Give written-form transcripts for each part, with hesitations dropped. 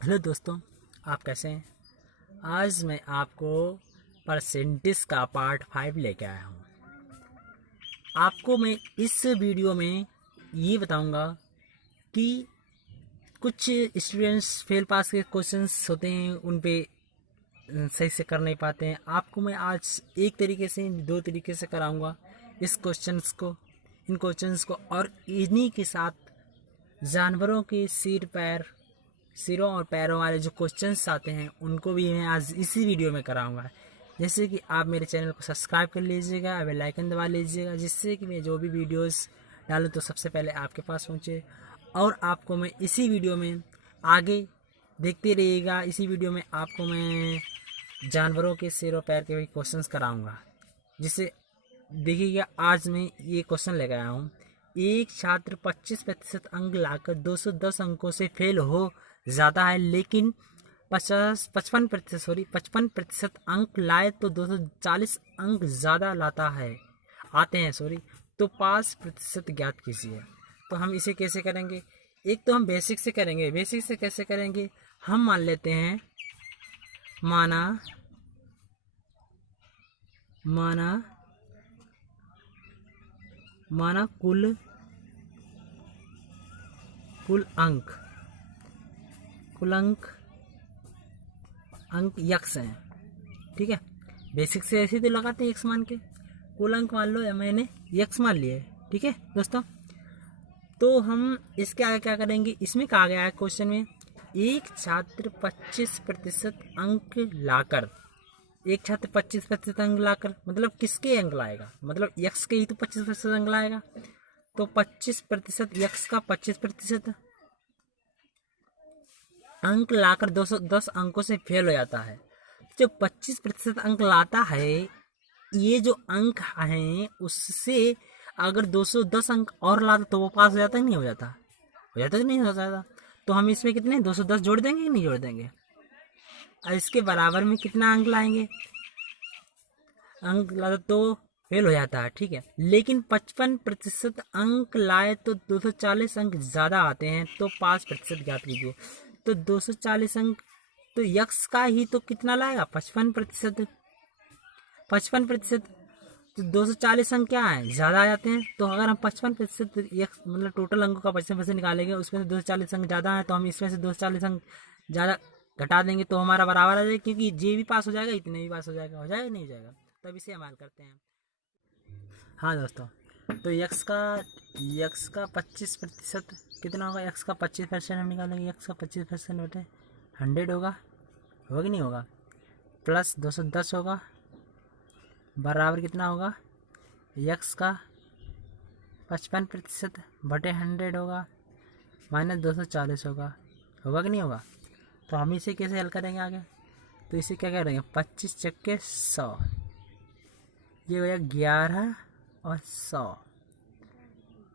Hello दोस्तों, आप कैसे हैं। आज मैं आपको परसेंटेज का पार्ट 5 लेके आया हूँ। आपको मैं इस वीडियो में ये बताऊंगा कि कुछ स्टूडेंट्स फेल पास के क्वेश्चंस होते हैं, उन पे सही से कर नहीं पाते हैं। आपको मैं आज एक तरीके से दो तरीके से कराऊंगा इन क्वेश्चंस को, और इन्हीं के साथ जानवरों के सिरों और पैरों वाले जो क्वेश्चंस आते हैं उनको भी मैं आज इसी वीडियो में कराऊंगा। जैसे कि आप मेरे चैनल को सब्सक्राइब कर लीजिएगा, बेल आइकन दबा लीजिएगा, जिससे कि मैं जो भी वीडियोस डालूँ तो सबसे पहले आपके पास पहुंचे। और आपको मैं इसी वीडियो में आगे देखते रहिएगा। इसी वीडियो में आपको मैं जानवरों के सिर और पैर के भी क्वेश्चंस कराऊंगा, जिससे देखिएगा। आज मैं ये क्वेश्चन लेकर आया हूँ। एक छात्र 25% अंक लाकर 210 अंकों से फेल हो जाता है, लेकिन 55% अंक लाए तो 240 अंक ज़्यादा आते हैं तो 5% ज्ञात कीजिए। तो हम इसे कैसे करेंगे? एक तो हम बेसिक से करेंगे। बेसिक से कैसे करेंगे? हम मान लेते हैं, माना माना माना कुल कुल अंक कुल अंक यक्स हैं। ठीक है, बेसिक से ऐसे तो लगाते हैं, यक्स मान के कुल अंक मान लो, या मैंने यक्स मान लिए। ठीक है दोस्तों, तो हम इसके आगे क्या करेंगे? इसमें कहा गया है क्वेश्चन में, एक छात्र 25% अंक लाकर एक छात्र 25% अंक लाकर मतलब किसके अंक लाएगा? मतलब यक्स के ही तो 25% अंक लाएगा। तो 25% यक्स का 25% अंक लाकर 210 अंकों से फेल हो जाता है। जो 25% अंक लाता है, ये जो अंक हैं उससे अगर 210 अंक और लाता तो वो पास हो जाता, ही नहीं हो जाता? हो जाता कि नहीं हो जाता? तो हम इसमें कितने 210 जोड़ देंगे कि नहीं जोड़ देंगे? और इसके बराबर में कितना अंक लाएंगे? अंक लाता तो फेल हो जाता है। ठीक है, लेकिन 55% अंक लाए तो 240 अंक ज़्यादा आते हैं, तो 5% ज्ञात कीजिए। तो 240 अंक तो यक्स का ही तो कितना लाएगा? 55%। 55% तो 240 अंक क्या है? ज़्यादा आ जाते हैं। तो अगर हम 55% यक्स मतलब टोटल अंकों का 55% निकालेंगे, उसमें से 240 अंक ज़्यादा है, तो हम इसमें से 240 अंक ज़्यादा घटा देंगे तो हमारा बराबर आ जाएगा, क्योंकि जे भी पास हो जाएगा, इतने भी पास हो जाएगा। हो जाएगा नहीं हो जाएगा? तब इसे हम हल करते हैं। हाँ दोस्तों, तो यक्स का 25% कितना होगा? यक्स का 25% हम निकालेंगे। यक्स का 25% बटे 100 होगा कि नहीं होगा? प्लस 210 होगा, बराबर कितना होगा? यक्स का 55% बटे 100 होगा, माइनस 240 होगा कि नहीं होगा? तो हम इसे कैसे हल करेंगे आगे? तो इसे क्या करेंगे? 25 चक्के 100, ये हो गया 11 और 100।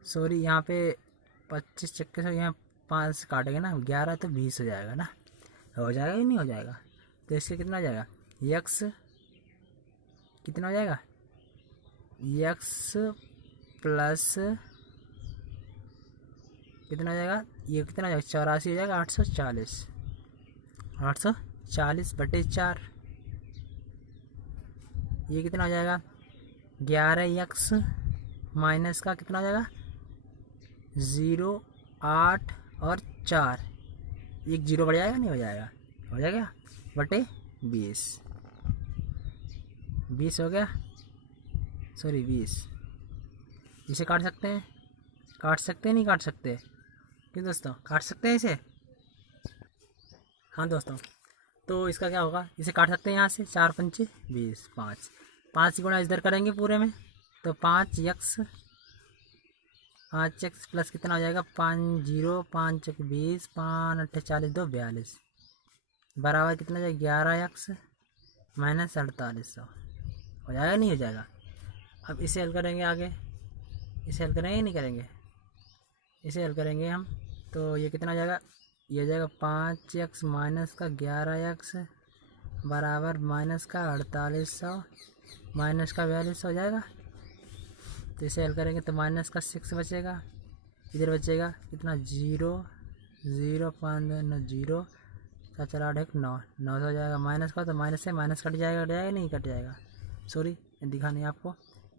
सॉरी, यहाँ पे 25 चक्के से यहाँ 5 से काटेंगे ना, 11 तो 20 हो जाएगा ना। हो जाएगा कि नहीं हो जाएगा? तो इससे कितना हो जाएगा? यक्स कितना हो जाएगा? यक्स प्लस कितना हो जाएगा? ये कितना हो जाएगा? 84 हो जाएगा। 840 बटे 4, ये कितना हो जाएगा? 11 यक्स माइनस का कितना हो जाएगा? 0, 8 और 4, एक जीरो बढ़ जाएगा नहीं हो जाएगा? हो जाएगा बटे 20। 20 हो गया, सॉरी 20। इसे काट सकते हैं? नहीं काट सकते? क्यों दोस्तों, काट सकते हैं इसे? हाँ दोस्तों, तो इसका क्या होगा? इसे काट सकते हैं यहाँ से। 4 पंचे 20, 5 गुणा इधर करेंगे पूरे में, तो 5 एक्स प्लस कितना हो जाएगा? 5 1 20, 5 8 40, 2 42, बराबर कितना हो जाएगा? 11 एक्स माइनस 4800। हो जाएगा नहीं हो जाएगा? अब इसे हल करेंगे आगे। इसे हल करेंगे नहीं करेंगे? इसे हल करेंगे हम, तो ये कितना हो जाएगा? ये हो जाएगा 5 माइनस का 11 बराबर माइनस का 4800 माइनस का 4200 हो जाएगा। तो इसे हल करेंगे तो माइनस का 6 बचेगा, इधर बचेगा कितना? 0 0 5 2 9 0 चार चार आठ एक 9, 9 से हो जाएगा माइनस का, तो माइनस से माइनस कट जाएगा नहीं कट जाएगा, सॉरी दिखा नहीं आपको,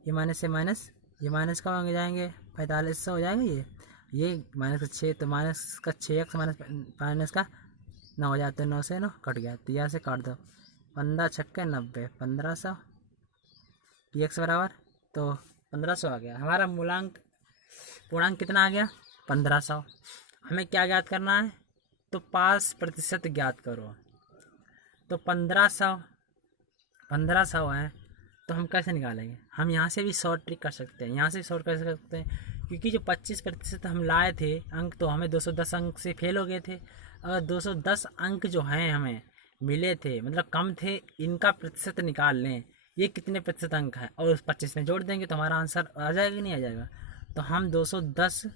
ये माइनस से माइनस, ये माइनस का हो जाएंगे 45 हो जाएगा, ये माइनस का 6, तो माइनस का 6x माइनस का 9 हो जाते हैं, 9 से 9 कट गया, तो यहाँ से काट दो, 15 छक्के 90, 1500 px बराबर, तो 1500 आ गया हमारा पूर्णांक कितना आ गया 1500। हमें क्या ज्ञात करना है, तो 5% ज्ञात करो, तो 1500 है, तो हम कैसे निकालेंगे, हम यहाँ से भी शॉर्ट ट्रिक कर सकते हैं, यहाँ से शॉर्ट कर सकते हैं, क्योंकि जो 25% हम लाए थे अंक, तो हमें 210 अंक से फेल हो गए थे। अगर 210 अंक जो हैं हमें मिले थे, मतलब कम थे, इनका प्रतिशत निकाल लें, ये कितने प्रतिशत अंक हैं, और उस 25 में जोड़ देंगे तो हमारा आंसर आ जाएगा कि नहीं आ जाएगा। तो हम 210,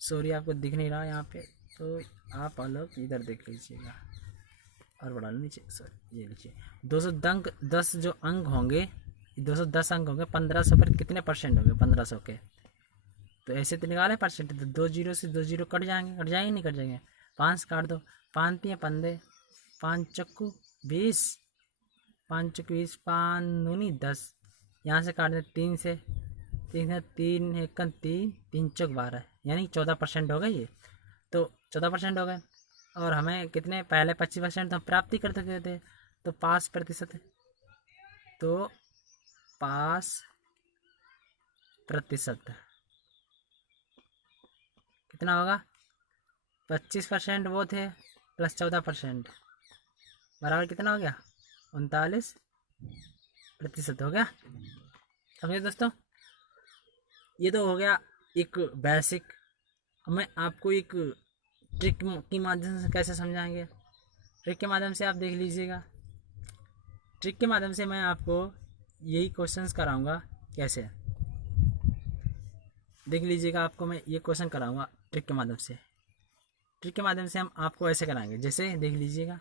सॉरी आपको दिख नहीं रहा यहाँ पे, तो आप लोग इधर देख लीजिएगा और बढ़ा लो नीचे, सॉरी ये लीजिए 210 जो अंक होंगे, 210 अंक होंगे, 1500 पर कितने परसेंट होंगे 1500 के, तो ऐसे तो निकाले परसेंट, तो 2 जीरो से 2 जीरो कट जाएंगे नहीं कट जाएंगे, 5 काट दो, 5 3 15, 5 चक्कू 20, 5 चक्कू 20, 5 दूनी 10, यहाँ से काट दे 3 से 3 एक 3, 3 चौक 12, यानी 14% हो गए ये, तो 14% हो गए, और हमें कितने पहले 25% तो हम प्राप्ति कर चुके थे, तो 5%, तो 5% कितना होगा, 25% वो थे प्लस 14% बराबर कितना हो गया 39% हो गया। समझे दोस्तों, ये तो हो गया एक बेसिक। मैं आपको एक ट्रिक के माध्यम से कैसे समझाएंगे, ट्रिक के माध्यम से आप देख लीजिएगा, ट्रिक के माध्यम से मैं आपको यही क्वेश्चंस कराऊंगा, कैसे देख लीजिएगा, आपको मैं ये क्वेश्चन कराऊंगा ट्रिक के माध्यम से। ट्रिक के माध्यम से हम आपको ऐसे कराएंगे, जैसे देख लीजिएगा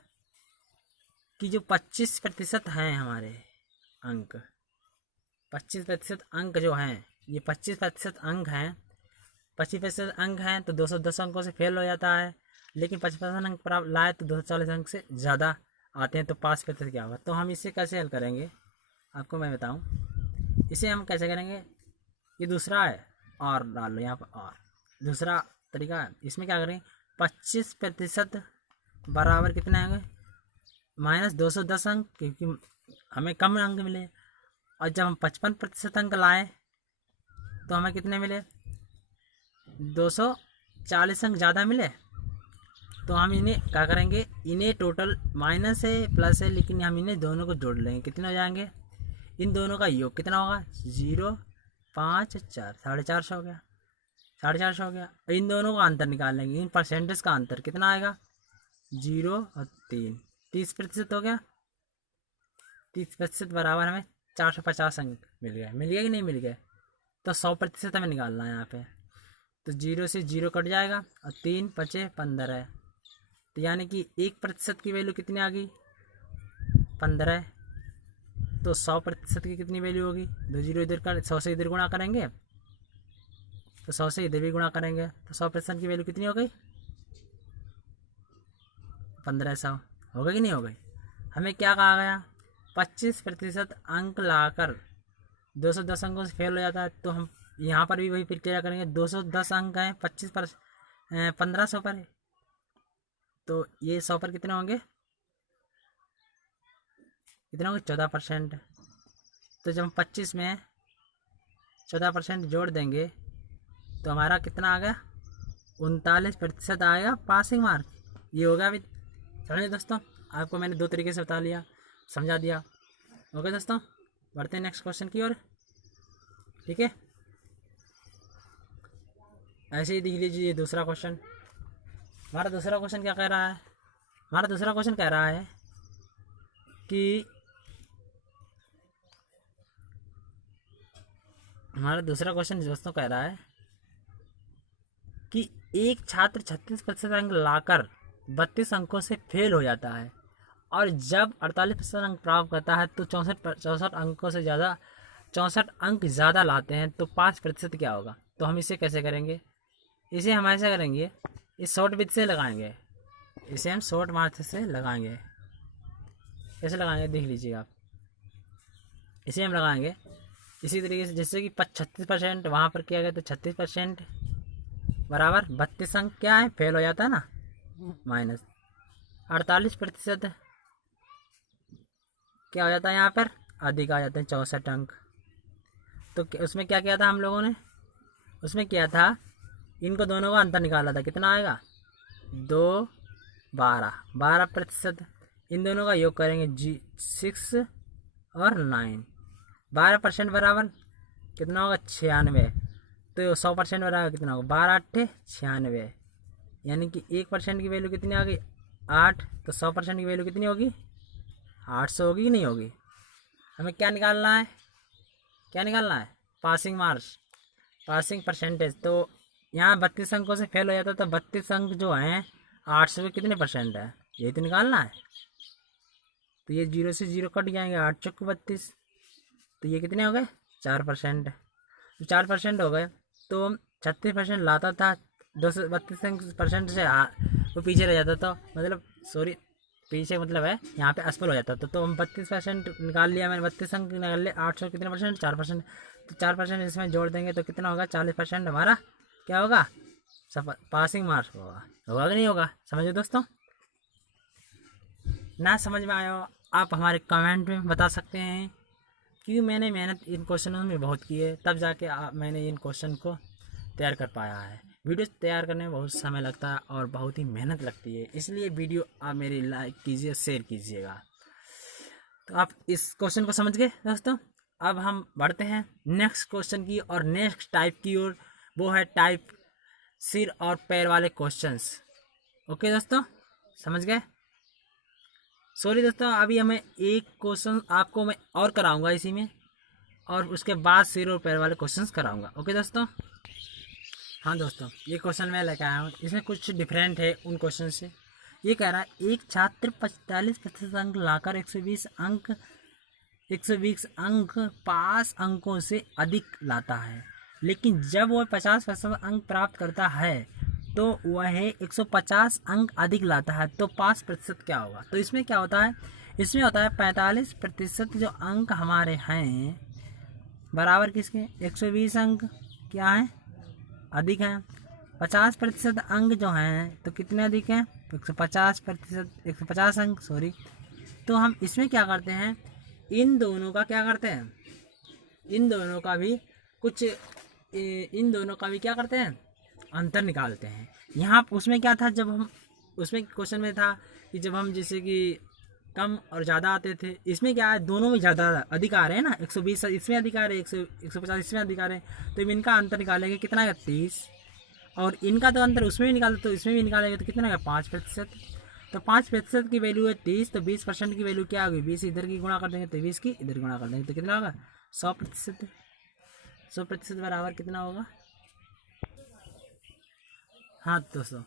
कि जो 25% हैं हमारे अंक, 25% अंक जो हैं, ये 25% अंक हैं, 25% अंक हैं, तो 210 अंकों से फेल हो जाता है, लेकिन 25% अंक प्राप्त लाए तो 240 अंक से ज़्यादा आते हैं, तो 5% क्या होगा। तो हम इसे कैसे हल करेंगे आपको मैं बताऊं, इसे हम कैसे करेंगे, ये दूसरा है, और डाल लो यहाँ पर, और दूसरा तरीका है, इसमें क्या करेंगे 25% बराबर कितने आएंगे माइनस 210 अंक, क्योंकि हमें कम अंक मिले, और जब हम 55% अंक लाए तो हमें कितने मिले 240 अंक ज़्यादा मिले, तो हम इन्हें क्या करेंगे, इन्हें टोटल माइनस है प्लस है, लेकिन हम इन्हें दोनों को जोड़ लेंगे, कितने हो जाएंगे, इन दोनों का योग कितना होगा 0 5 4, 450 हो गया, 450 हो गया। इन दोनों का अंतर निकाल लेंगे, इन परसेंटेज का अंतर कितना आएगा 0 और 3, 30% हो गया, 30% बराबर हमें 450 अंक मिल गया कि नहीं मिल गया, तो 100% हमें निकालना है यहाँ पे, तो 0 से 0 कट जाएगा, और 3 5 15 है, तो यानी कि 1% की वैल्यू कितनी आ गई 15, तो 100% की कितनी वैल्यू होगी, 2 जीरो इधर कर, 100 से इधर गुणा करेंगे, तो 100 से इधर भी गुणा करेंगे, तो 100% की वैल्यू कितनी हो गई 1500 हो गई कि नहीं हो गई। हमें क्या कहा गया 25% अंक लाकर 210 अंकों से फेल हो जाता है, तो हम यहाँ पर भी वही प्रक्रिया करेंगे, 210 अंक हैं 1500 पर है, तो ये 100 पर कितने होंगे 14%, तो जब हम 25 में 14% जोड़ देंगे तो हमारा कितना आ गया 39% आएगा पासिंग मार्क। ये होगा अभी, समझे दोस्तों, आपको मैंने 2 तरीके से बता लिया, समझा दिया। ओके दोस्तों, बढ़ते हैं नेक्स्ट क्वेश्चन की ओर, ठीक है। ऐसे ही देख लीजिए दूसरा क्वेश्चन, हमारा दूसरा क्वेश्चन क्या कह रहा है, हमारा दूसरा क्वेश्चन कह रहा है कि हमारा दूसरा क्वेश्चन दोस्तों कह रहा है कि एक छात्र 36% अंक लाकर 32 अंकों से फेल हो जाता है, और जब 48% अंक प्राप्त करता है तो 64 अंकों से ज़्यादा 64 अंक ज़्यादा लाते हैं, तो 5% क्या होगा। तो हम इसे कैसे करेंगे, इसे हम ऐसे करेंगे, इस शॉर्ट विथ से लगाएंगे, इसे हम शॉर्ट मार्च से लगाएंगे। कैसे लगाएंगे देख लीजिए आप। इसे हम लगाएंगे इसी तरीके से, जैसे कि 36% वहाँ पर किया गया तो 36% बराबर 32 अंक क्या है, फेल हो जाता है ना, माइनस 48% क्या हो जाता है यहाँ पर, अधिक आ जाते हैं 64 अंक। तो उसमें क्या किया था हम लोगों ने, उसमें किया था इनको दोनों का अंतर निकाला था, कितना आएगा 2 12% इन दोनों का योग करेंगे 6 और 9, 12% बराबर कितना होगा 96। तो 100% बराबर कितना होगा 12 8 96, यानी कि 1% की वैल्यू कितनी आ गई 8। तो 100% की वैल्यू कितनी होगी 800 होगी कि नहीं होगी। हमें क्या निकालना है, क्या निकालना है, पासिंग मार्क्स, पासिंग परसेंटेज। तो यहाँ 32 अंकों से फेल हो जाता, तो 32 अंक जो हैं 800 के कितने परसेंट है, यही तो निकालना है। तो ये 0 से 0 कट जाएंगे, 8 चौक 32, तो ये कितने हो गए 4%। तो 4% हो गए, तो 36% लाता था, 232% से वो पीछे रह जाता था, मतलब सॉरी पीछे मतलब है यहाँ पे असफल हो जाता था। तो हम 32% निकाल लिया मैंने, 32 अंक निकाल लिया, 800 कितने परसेंट 4%। तो 4% इसमें जोड़ देंगे तो कितना होगा 40% हमारा क्या होगा पासिंग मार्क्स होगा। होगा कि नहीं होगा, समझो दोस्तों। ना समझ में आया हो आप हमारे कमेंट में बता सकते हैं, क्योंकि मैंने मेहनत इन क्वेश्चनों में बहुत की है, तब जाके मैंने इन क्वेश्चन को तैयार कर पाया है। वीडियो तैयार करने में बहुत समय लगता है और बहुत ही मेहनत लगती है, इसलिए वीडियो आप मेरी लाइक कीजिए, शेयर कीजिएगा। तो आप इस क्वेश्चन को समझ गए दोस्तों। अब हम बढ़ते हैं नेक्स्ट क्वेश्चन की और नेक्स्ट टाइप की ओर, वो है टाइप सिर और पैर वाले क्वेश्चंस। ओके दोस्तों, समझ गए। सॉरी दोस्तों, अभी हमें एक क्वेश्चन आपको मैं और कराऊंगा इसी में, और उसके बाद सिर और पैर वाले क्वेश्चंस कराऊंगा। ओके दोस्तों। हाँ दोस्तों, ये क्वेश्चन मैं लेकर आया हूँ, इसमें कुछ डिफरेंट है उन क्वेश्चन से। ये कह रहा है एक छात्र 45% अंक लाकर 120 अंक पास अंकों से अधिक लाता है, लेकिन जब वह 50% अंक प्राप्त करता है तो वह 150 अंक अधिक लाता है, तो 5% क्या होगा। तो इसमें क्या होता है, इसमें होता है 45% जो अंक हमारे हैं बराबर किसके 120 अंक क्या है अधिक हैं, 50% अंक जो हैं तो कितने अधिक हैं 150%, 150 अंक सॉरी। तो हम इसमें क्या करते हैं, इन दोनों का क्या करते हैं, इन दोनों का भी क्या करते हैं अंतर निकालते हैं। यहाँ उसमें क्या था, जब हम उसमें क्वेश्चन में था कि जब हम जैसे कि कम और ज़्यादा आते थे, इसमें क्या है दोनों में ज़्यादा अधिक आ रहे हैं ना, 120 इसमें अधिक आ रहे हैं, 150 इसमें अधिक आ रहे हैं। तो इनका अंतर निकालेंगे कितना है 30, और इनका तो अंतर उसमें भी निकालते तो इसमें भी निकालेंगे तो कितना है 5%। तो 5% की वैल्यू है 30, तो 20% की वैल्यू क्या होगी 20 इधर की गुणा कर देंगे तो 20 की इधर गुणा कर देंगे तो कितना होगा 100%। 100% बराबर कितना होगा, हाँ दोस्तों,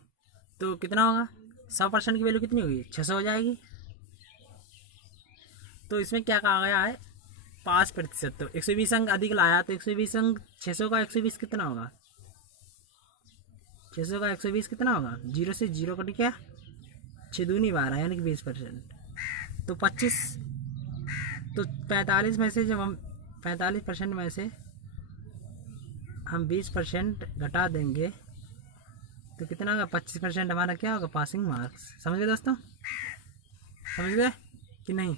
तो कितना होगा 100% की वैल्यू कितनी होगी 600 हो जाएगी। तो इसमें क्या कहा गया है 5%, तो 120 अंक अधिक लाया तो 120 अंक 600 का 120 कितना होगा, 600 का 120 कितना होगा, 0 से 0 कट गया 6 दूनी 12 यानी कि 20%, तो 25। तो 45 में से जब हम 45% में से हम 20% घटा देंगे तो कितना होगा 25% हमारा क्या होगा पासिंग मार्क्स। समझ गए दोस्तों, समझ गए कि नहीं।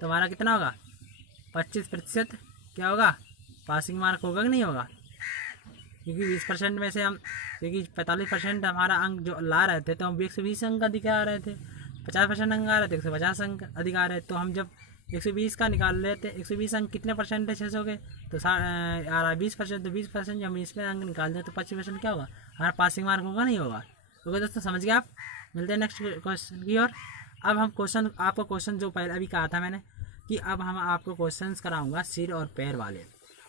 तो हमारा कितना होगा 25% क्या होगा पासिंग मार्क होगा कि नहीं होगा, क्योंकि 20% में से हम, क्योंकि 45% हमारा अंक जो ला रहे थे तो हम 120 अंक अधिक आ रहे थे, 50% अंक आ रहे थे 150 अंक अधिक आ रहे थे। तो हम जब 120 का निकाल रहे थे 120 अंक कितने परसेंट है 600 के, तो आ रहा है 20%, तो 20% जब हम इसमें अंक निकाल दें तो 25% क्या होगा हमारा पासिंग मार्क होगा नहीं होगा। ओके दोस्तों, समझ गए आप। मिलते हैं नेक्स्ट क्वेश्चन की ओर। अब हम आपको क्वेश्चन जो पहले अभी कहा था मैंने कि अब हम आपको क्वेश्चन कराऊंगा सिर और पैर वाले,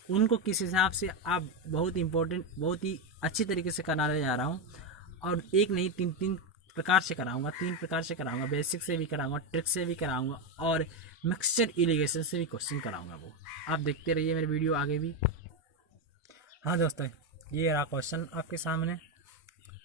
उनको किस हिसाब से आप बहुत इंपॉर्टेंट बहुत ही अच्छी तरीके से कराने जा रहा हूँ, और एक नहीं तीन प्रकार से कराऊंगा, 3 प्रकार से कराऊंगा, बेसिक से भी कराऊंगा, ट्रिक से भी कराऊंगा और मिक्सचर इरिगेशन से भी क्वेश्चन कराऊंगा। वो आप देखते रहिए मेरे वीडियो आगे भी। हाँ दोस्तों, ये रहा क्वेश्चन आपके सामने।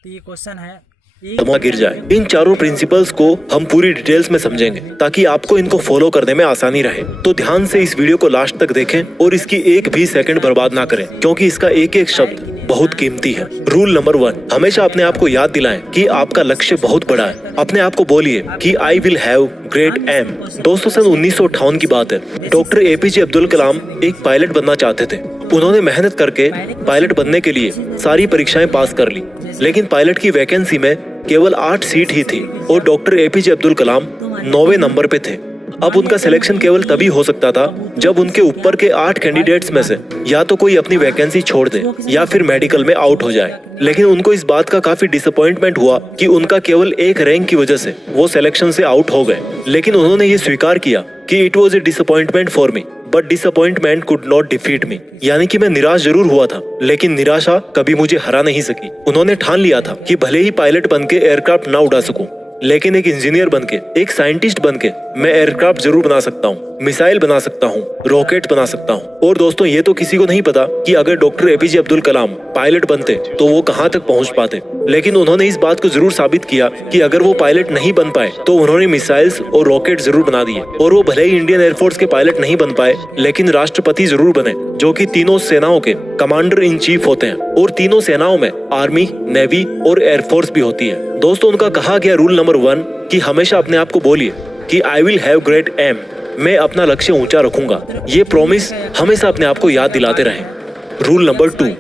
तो ये क्वेश्चन है तमा गिर जाए। इन चारों प्रिंसिपल्स को हम पूरी डिटेल्स में समझेंगे ताकि आपको इनको फॉलो करने में आसानी रहे। तो ध्यान से इस वीडियो को लास्ट तक देखें और इसकी एक भी सेकंड बर्बाद ना करें, क्योंकि इसका एक एक शब्द बहुत कीमती है। रूल नंबर 1, हमेशा अपने आप को याद दिलाएं कि आपका लक्ष्य बहुत बड़ा है। अपने आप को बोलिए कि I will have great aim. दोस्तों, सन 1958 की बात है। डॉक्टर एपीजे अब्दुल कलाम एक पायलट बनना चाहते थे। उन्होंने मेहनत करके पायलट बनने के लिए सारी परीक्षाएं पास कर ली, लेकिन पायलट की वैकेंसी में केवल 8 सीट ही थी और doctor APJ Abdul Kalam 9वें number पे थे। अब उनका सिलेक्शन केवल तभी हो सकता था जब उनके ऊपर के 8 कैंडिडेट्स में से या तो कोई अपनी वैकेंसी छोड़ दे या फिर मेडिकल में आउट हो जाए। लेकिन उनको इस बात का काफी डिसअपॉइंटमेंट हुआ कि उनका केवल एक रैंक की वजह से वो सिलेक्शन से आउट हो गए। लेकिन उन्होंने ये स्वीकार किया कि it was a disappointment for me but disappointment could not defeat me. यानी कि मैं निराश जरूर हुआ था, लेकिन निराशा कभी मुझे हरा नहीं सकी। उन्होंने ठान लिया था कि भले ही पायलट बन के एयरक्राफ्ट ना उड़ा सकूं, लेकिन एक इंजीनियर बनके, एक साइंटिस्ट बनके मैं एयरक्राफ्ट जरूर बना सकता हूँ, मिसाइल बना सकता हूँ, रॉकेट बना सकता हूँ। और दोस्तों, ये तो किसी को नहीं पता कि अगर doctor APJ Abdul Kalam pilot बनते तो वो कहाँ तक पहुँच पाते। लेकिन उन्होंने इस बात को जरूर साबित किया कि अगर वो पायलट नहीं बन पाए तो उन्होंने मिसाइल्स और रॉकेट जरूर बना दिए। और वो भले ही इंडियन एयरफोर्स के पायलट नहीं बन पाए, लेकिन राष्ट्रपति जरूर बने, जो कि तीनों सेनाओं के कमांडर इन चीफ होते हैं। और तीनों सेनाओं में आर्मी, नेवी और एयरफोर्स भी होती है। दोस्तों, उनका कहा गया रूल नंबर 1 कि हमेशा अपने आप को बोलिए कि I will have great aim, मैं अपना लक्ष्य ऊंचा रखूंगा। ये प्रॉमिस हमेशा अपने आप को याद दिलाते रहें। रूल नंबर 2,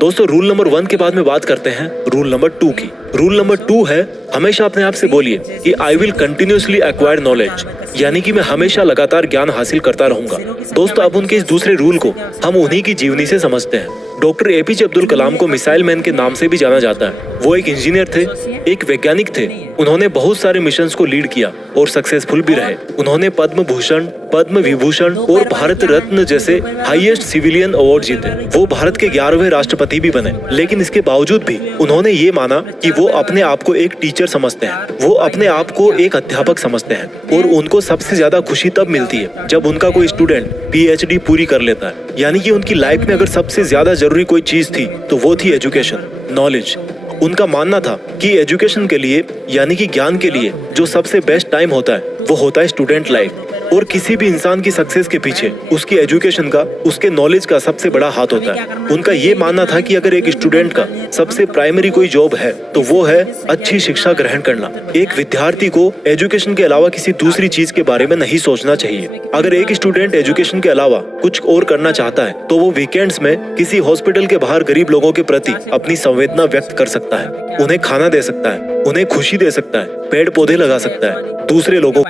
दोस्तों, रूल नंबर 1 के बाद में बात करते हैं रूल नंबर 2 की। रूल नंबर 2 है, हमेशा अपने आप से बोलिए कि I will continuously acquire knowledge, यानी कि मैं हमेशा लगातार ज्ञान हासिल करता रहूंगा। दोस्तों, अब उनके इस दूसरे रूल को हम उन्हीं की जीवनी से समझते हैं। डॉक्टर एपीजे अब्दुल कलाम को मिसाइल मैन के नाम से भी जाना जाता है। वो एक इंजीनियर थे, एक वैज्ञानिक थे। उन्होंने बहुत सारे मिशंस को लीड किया और सक्सेसफुल भी रहे। उन्होंने पद्म भूषण, पद्म विभूषण और भारत रत्न जैसे हाईएस्ट सिविलियन अवार्ड जीते। वो भारत के 11वें राष्ट्रपति भी बने। लेकिन इसके बावजूद भी उन्होंने ये माना कि वो अपने आप को एक टीचर समझते हैं, वो अपने आप को एक अध्यापक समझते हैं। और उनको सबसे ज्यादा खुशी तब मिलती है जब उनका कोई स्टूडेंट पीएचडी पूरी कर लेता है। यानी कि उनकी लाइफ में अगर सबसे ज्यादा जरूरी कोई चीज थी तो वो थी एजुकेशन, नॉलेज। उनका मानना था कि एजुकेशन के लिए, यानी कि ज्ञान के लिए, जो सबसे बेस्ट टाइम होता है वो होता है स्टूडेंट लाइफ। और किसी भी इंसान की सक्सेस के पीछे उसकी एजुकेशन का, उसके नॉलेज का सबसे बड़ा हाथ होता है। उनका ये मानना था कि अगर एक स्टूडेंट का सबसे प्राइमरी कोई जॉब है तो वो है अच्छी शिक्षा ग्रहण करना। एक विद्यार्थी को एजुकेशन के अलावा किसी दूसरी चीज के बारे में नहीं सोचना चाहिए। अगर एक स्टूडेंट एजुकेशन के अलावा कुछ और करना चाहता है तो वो वीकेंड्स में किसी हॉस्पिटल के बाहर गरीब लोगों के प्रति अपनी संवेदना व्यक्त कर सकता है, उन्हें खाना दे सकता है, उन्हें खुशी दे सकता है, पेड़ पौधे लगा सकता है, दूसरे लोगों।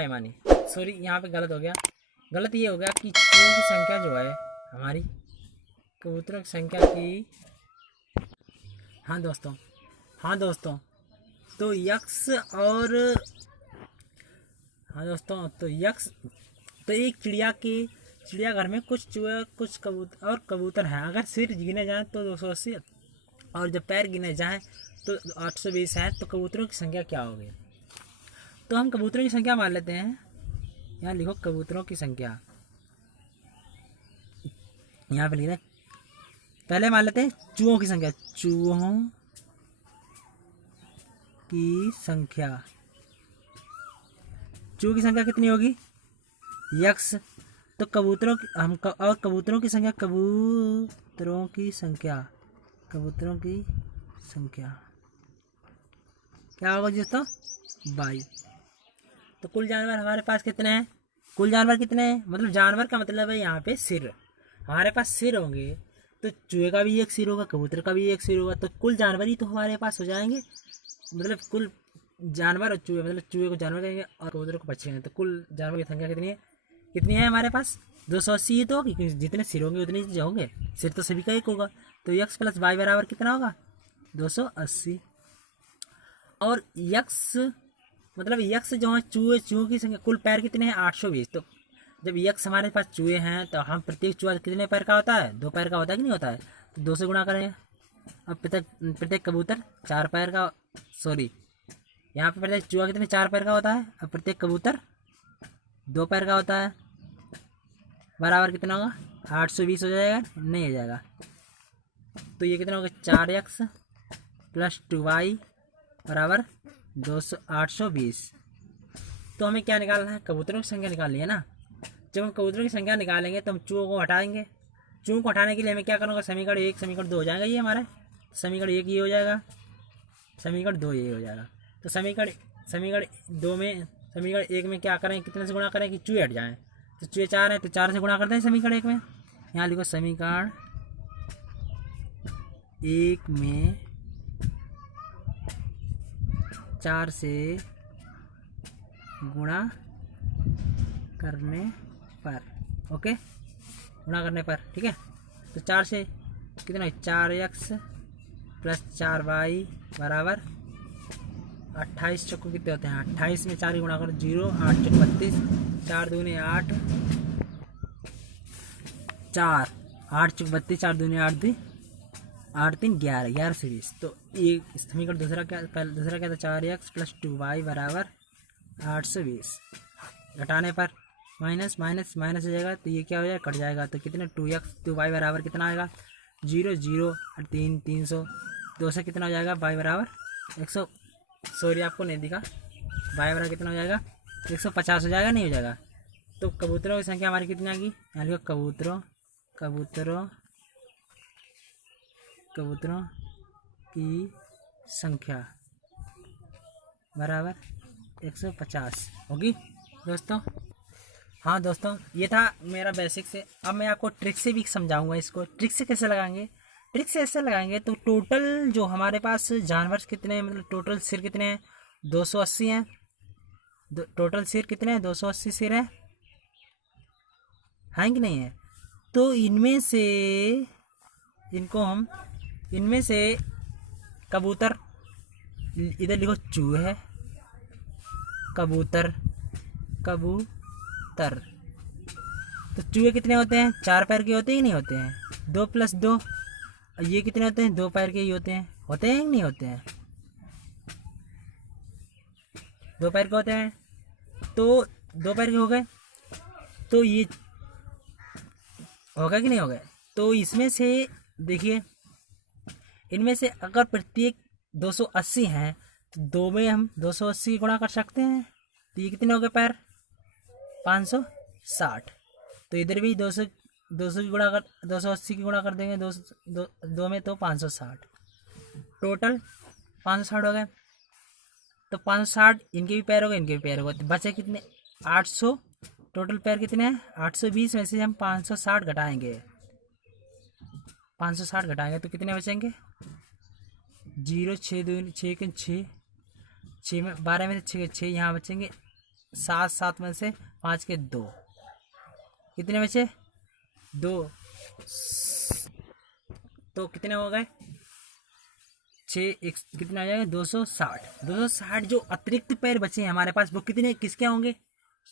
सॉरी, यहाँ पे गलत हो गया। गलत ये हो गया कि चूहों की संख्या जो है हमारी, कबूतरों की संख्या की, हाँ दोस्तों, तो यक्ष और, हाँ दोस्तों, तो एक चिड़ियाघर में कुछ चूहे, कुछ कबूतर हैं। अगर सिर गिने जाएँ तो 280 और जब पैर गिने जाएँ तो 820 हैं। तो कबूतरों की संख्या क्या होगी? तो हम कबूतरों की संख्या मान लेते हैं। यहाँ लिखो कबूतरों की संख्या, यहाँ पे लिखना। पहले मान लेते हैं चूहों की संख्या। चूहों की संख्या कितनी होगी? यक्ष। तो कबूतरों की संख्या, क्या होगा दोस्तों? 22। तो कुल जानवर हमारे पास कितने हैं? मतलब जानवर का मतलब है यहाँ पे सिर। हमारे पास सिर होंगे तो चूहे का भी एक सिर होगा, कबूतर का भी एक सिर होगा, तो कुल जानवर ही तो हमारे पास हो जाएंगे। मतलब कुल जानवर और चूहे, मतलब चूहे को जानवर कहेंगे और कबूतर को पक्षी कहेंगे। तो कुल जानवर की संख्या कितनी है हमारे पास? 280 ही तो होगी, क्योंकि जितने सिर होंगे उतने ही होंगे। सिर तो सभी का एक होगा। तो यक्ष प्लस वाई बराबर कितना होगा? 280। और यक्ष जो है चूहों की संख्या, कुल पैर कितने हैं? 820। तो जब यक्ष हमारे पास चूहे हैं तो हम प्रत्येक चूहा कितने पैर का होता है? 2 पैर का होता है कि नहीं होता है? तो 2 से गुणा करेंगे। अब प्रत्येक कबूतर 4 पैर का, सॉरी, यहाँ पे प्रत्येक चूहा कितने 4 पैर का होता है। अब प्रत्येक कबूतर 2 पैर का होता है। बराबर कितना होगा? 820 हो जाएगा? नहीं हो जाएगा। तो ये कितना होगा? 4x प्लस 2y बराबर 820। तो हमें क्या निकालना है, कबूतरों की संख्या निकालनी है ना। जब हम कबूतरों की संख्या निकालेंगे तो हम चूहों को हटाएंगे। चूहों को हटाने के लिए हमें क्या करना होगा, समीकरण 1 समीकरण 2 हो जाएगा ये हमारा। समीकरण 1 ये हो जाएगा, समीकरण 2 ये हो जाएगा। तो समीकरण 2 में, समीकरण 1 में क्या करें, कितने से गुणा करें कि चूहे हट जाएँ। तो चूहे 4 हैं तो 4 से गुणा करते हैं समीकरण 1 में। यहाँ लिखो समीकरण 1 में 4 से गुणा करने पर, ओके, गुणा करने पर, ठीक है। तो 4 से कितना है, 4x प्लस 4y बराबर 28 चौको कितने होते हैं, 28 में 4 गुणा करो 0, 8 चौक 32, 4 दूनी 8, 4 8 चौक 32, 4 दूनी 8 दी 8 3 11, 11 से 20। तो ये समीकरण दूसरा क्या था, 4x प्लस 2y बराबर 820। घटाने पर माइनस माइनस माइनस हो जाएगा तो ये क्या हो जाएगा, कट जाएगा। तो कितने 2x 2y बराबर कितना आएगा, 0 0 3 300, 2 से कितना हो जाएगा, y बराबर 100, सॉरी आपको नहीं दिखा, y बराबर कितना हो जाएगा 150 हो जाएगा, नहीं हो जाएगा। तो कबूतरों की संख्या हमारी कितनी आएगी, यहाँ लिखो कबूतरों की संख्या बराबर 150 होगी दोस्तों। हाँ दोस्तों, ये था मेरा बेसिक से। अब मैं आपको ट्रिक से भी समझाऊंगा इसको। ट्रिक से कैसे लगाएंगे, ट्रिक से ऐसे लगाएंगे तो टोटल जो हमारे पास जानवर कितने हैं, मतलब टोटल सिर कितने हैं, 280 हैं। टोटल सिर कितने हैं, 280 सिर हैं कि नहीं है। तो इनमें से कबूतर, इधर लिखो चूहे, कबूतर। तो चूहे कितने होते हैं, 4 पैर के होते हैं कि नहीं होते हैं, 2 + 2। ये कितने होते हैं, 2 पैर के ही होते हैं कि नहीं होते हैं, 2 पैर के होते हैं। तो 2 पैर के हो गए, तो ये होगा कि नहीं होगा। तो इसमें से देखिए, इनमें से अगर प्रत्येक 280 हैं तो 2 में हम 280 गुणा कर सकते हैं। तो ये कितने हो गए पैर, 560। तो इधर भी 200 की गुणा कर 280 की गुणा कर देंगे 2 में, तो 560, टोटल 560 हो गए। तो 560 इनके भी पैर हो गए, इनके भी पैर हो गए। तो बचे कितने, 800। टोटल पैर कितने हैं, 820 में से हम 560 घटाएंगे, 560 घटाएंगे तो कितने बचेंगे, 0 6 2 6 के 6 में 12 में से 6 के 6 यहाँ बचेंगे, 7 7 में से 5 के 2, कितने बचे 2। तो कितने हो गए, 6 1 कितना आ जाएगा, 260। जो अतिरिक्त पैर बचे हैं हमारे पास वो कितने, किसके होंगे,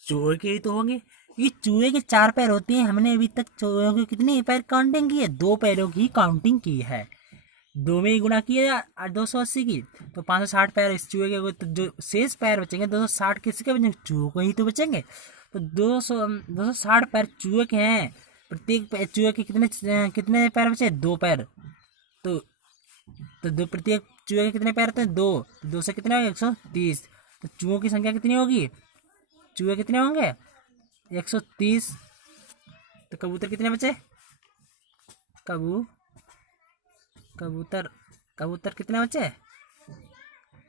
चूहे के ही तो होंगे। ये चूहे के 4 पैर होते हैं, हमने अभी तक चूहे के कितने पैर काउंटिंग की है, 2 पैरों की काउंटिंग की है, 2 में ही गुणा किया 280 की, तो 560 पैर इस चूहे के। तो जो शेष पैर बचेंगे 260 किसके बचेंगे, चूहे को ही तो बचेंगे। तो 260 पैर चूहे के हैं। प्रत्येक चूहे के कितने पैर बचे, 2 पैर। तो प्रत्येक चूहे के कितने पैर होते हैं, 2। 2 से कितने होंगे, 130। तो चूहों की संख्या कितनी होगी, चूहे कितने होंगे, 130। तो कबूतर कितने बचे, कबूतर कितने बचे,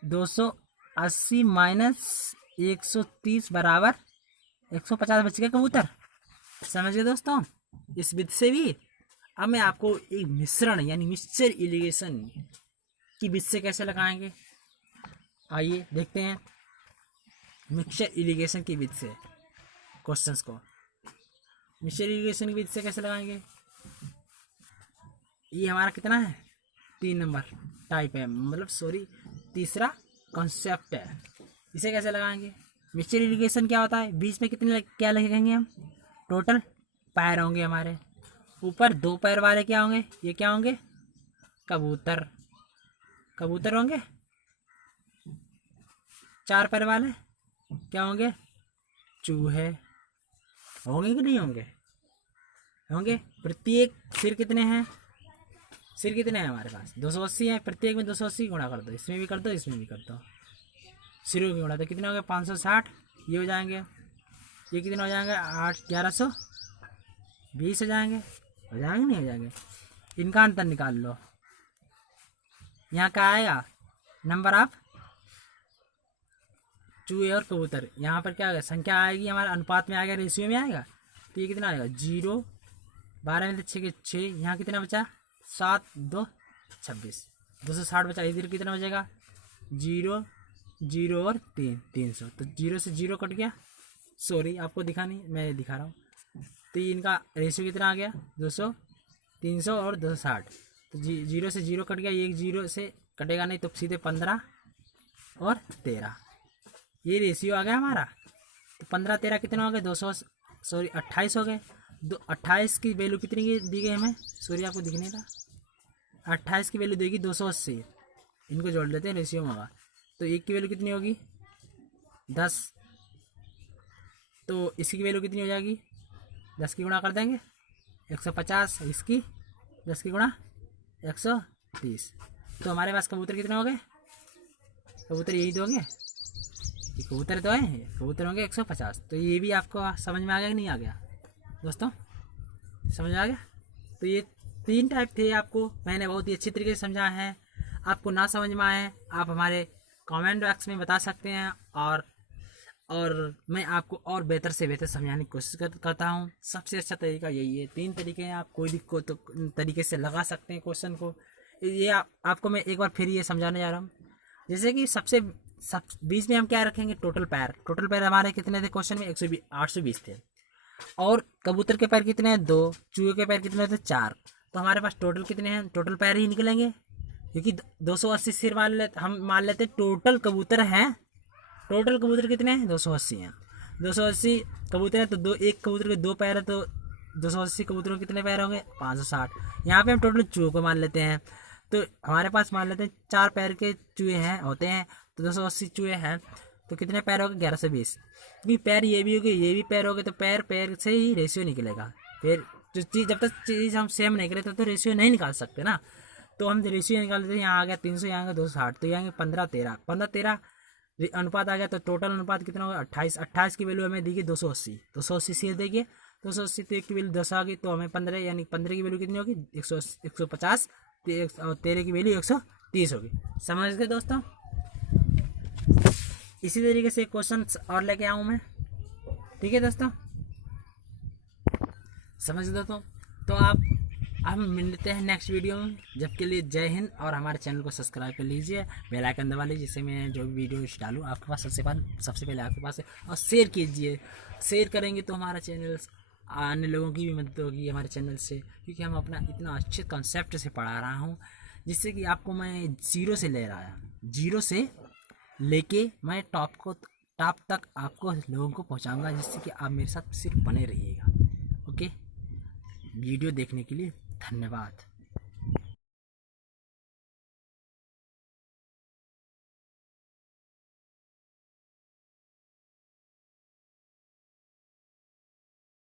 280 माइनस 130 बराबर 150 बच गए कबूतर। समझ गए दोस्तों इस विधि से भी। अब मैं आपको एक मिश्रण यानी मिक्सचर इरिगेशन की विधि से कैसे लगाएंगे, आइए देखते हैं मिक्सचर इरिगेशन की विधि से क्वेश्चंस को। मिक्सचर इरिगेशन की विधि से कैसे लगाएंगे, ये हमारा कितना है, 3 नंबर टाइप है, मतलब सॉरी तीसरा कॉन्सेप्ट है। इसे कैसे लगाएंगे, मिक्सचर इरिगेशन क्या होता है, बीच में कितने क्या लगेंगे हम, टोटल पैर होंगे हमारे। ऊपर 2 पैर वाले क्या होंगे, ये क्या होंगे, कबूतर होंगे। 4 पैर वाले क्या होंगे, चूहे होंगे कि नहीं होंगे, प्रत्येक सिर कितने हैं, सिर कितने हैं हमारे पास? 280 है। प्रत्येक में 280 गुणा कर दो, इसमें भी कर दो, इसमें भी कर दो। सिरों की गुणा तो कितने हो गए? 560। ये हो जाएंगे, ये कितने हो जाएंगे? 1120 हो जाएंगे। हो जाएंगे नहीं हो जाएंगे? इनका अंतर निकाल लो। यहाँ क्या आएगा? नंबर ऑफ चूहे और कबूतर। यहाँ पर क्या आएगा? संख्या आएगी हमारे अनुपात में आएगा, रेशियो में आएगा। तो ये कितना आएगा? 0, 12 में 6 के 6। यहाँ कितना बचा? 7, 2, 26। 260 बचा। इधर कितना बचेगा? 0, 0 और 3, 300। तो 0 से 0 कट गया। सॉरी, आपको दिखा नहीं, मैं दिखा रहा हूँ। तो इनका रेशियो कितना आ गया? 200, 300 और 260। तो 0 से 0 कट गया। एक 0 से कटेगा नहीं, तो सीधे 15 और 13। ये रेशियो आ गया हमारा। तो 15, 13 कितना हो गए? 28 हो गए। 28 की वैल्यू कितनी दी गई हमें? सॉरी, आपको दिखने का 28 की वैल्यू देगी 280। इनको जोड़ लेते हैं, रेशियो में होगा। तो एक की वैल्यू कितनी होगी? 10। तो इसकी वैल्यू कितनी हो जाएगी? 10 की गुणा कर देंगे, 150। इसकी 10 की गुणा 130। तो हमारे पास कबूतर कितने हो गए? कबूतर यही तो होंगे, ये कबूतर तो है, कबूतर होंगे 150। तो ये भी आपको समझ में आ गया कि नहीं आ गया दोस्तों? समझ में आ गया? तो ये 3 टाइप थे, आपको मैंने बहुत ही अच्छी तरीके से समझाया है। आपको ना समझ में आए, आप हमारे कमेंट बॉक्स में बता सकते हैं, और मैं आपको और बेहतर से बेहतर समझाने की कोशिश करता हूँ। सबसे अच्छा तरीका यही है। 3 तरीके हैं, आप कोई भी को तो तरीके से लगा सकते हैं क्वेश्चन को। ये आपको मैं एक बार फिर ये समझाने जा रहा हूँ। जैसे कि बीच में हम क्या रखेंगे? टोटल पैर हमारे कितने थे क्वेश्चन में? 820 थे। और कबूतर के पैर कितने हैं? 2। चूहे के पैर कितने थे? 4। तो हमारे पास टोटल कितने हैं? टोटल पैर ही निकलेंगे, क्योंकि 280 सिर हम मान लेते टोटल कबूतर हैं। टोटल कबूतर कितने हैं? 280 हैं। 280 कबूतर हैं, तो एक कबूतर के 2 पैर है, तो 280 कबूतरों के कितने पैर होंगे? 560। यहाँ पे हम टोटल चूहों को मान लेते हैं, तो हमारे पास मान लेते हैं 4 पैर के चूहे होते हैं। तो 280 चूहे हैं, तो कितने पैर हो गए? 1120। क्योंकि पैर ये भी हो गए, ये भी पैर हो गए, तो पैर से ही रेशियो निकलेगा। फिर जो चीज़, जब तक चीज़ हम सेम नहीं करें तो रेशियो नहीं निकाल सकते ना। तो हम रेशियो निकाल देते हैं। यहाँ आ गया 300, यहाँ आ गया 260, तो यहाँ 15, 13 अनुपात आ गया। तो टोटल अनुपात कितना होगा? 28 की वैल्यू हमें देगी 280 से देगी 280। तो एक की वैल्यू 10 आ गई, तो हमें 15, यानी 15 की वैल्यू कितनी होगी? 150। और 13 की वैल्यू 130 होगी। समझ गए दोस्तों? इसी तरीके से क्वेश्चन और लेके आऊँ मैं, ठीक है दोस्तों? समझ दोस्तों? तो हम मिलते हैं नेक्स्ट वीडियो में। जब के लिए जय हिंद, और हमारे चैनल को सब्सक्राइब कर लीजिए, बेल आइकन दबा लीजिए, जिससे मैं जो भी वीडियो डालूँ आपके पास सबसे पहले आपके पास है। और शेयर कीजिए, शेयर करेंगे तो हमारा चैनल अन्य लोगों की भी मदद होगी हमारे चैनल से, क्योंकि हम अपना इतना अच्छे कंसेप्ट से पढ़ा रहा हूँ, जिससे कि आपको मैं जीरो से लेके मैं टॉप तक आपको लोगों को पहुँचाऊँगा, जिससे कि आप मेरे साथ सिर्फ बने रहिएगा। ओके, वीडियो देखने के लिए धन्यवाद।